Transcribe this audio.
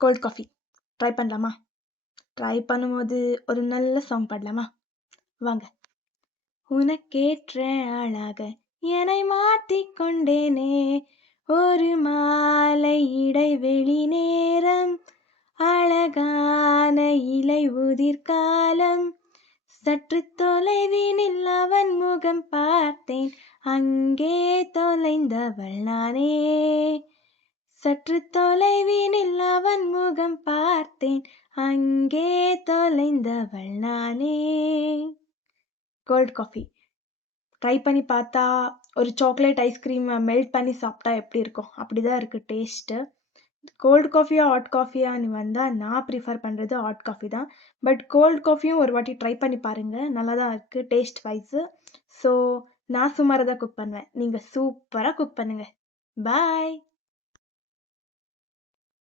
Cold coffee try பண்ணலாமா? Try பண்ணும்போது ஒரு நல்ல சாங் பாடலாமா? வாங்க. உனக்கேற்ற ஆளாக என்னை மாற்றிக்கொண்டேனே, ஒரு மாலை இடைவெளி நேரம், அழகான இலை உதிர்காலம், சற்று தொலைவினில் அவன் முகம் பார்த்தேன், அங்கே தொலைந்தவள் நானே. சற்று தொலைவினில் அவன் முகம் பார்த்தேன், அங்கே தொலைந்தவள் நானே. கோல்ட் காஃபி ட்ரை பண்ணி பார்த்தா ஒரு சாக்லேட் ஐஸ்கிரீமை மெல்ட் பண்ணி சாப்பிட்டா எப்படி இருக்கும், அப்படிதான் இருக்குது டேஸ்ட்டு. கோல்டு காஃபியா ஹாட் காஃபியான்னு வந்தால் நான் ப்ரிஃபர் பண்ணுறது ஹாட் காஃபி தான். பட் கோல்ட் காஃபியும் ஒரு வாட்டி ட்ரை பண்ணி பாருங்கள், நல்லா தான் இருக்குது டேஸ்ட் வைஸு. ஸோ நான் சுமாராக தான் குக் பண்ணுவேன், நீங்கள் சூப்பராக குக் பண்ணுங்கள். பாய்.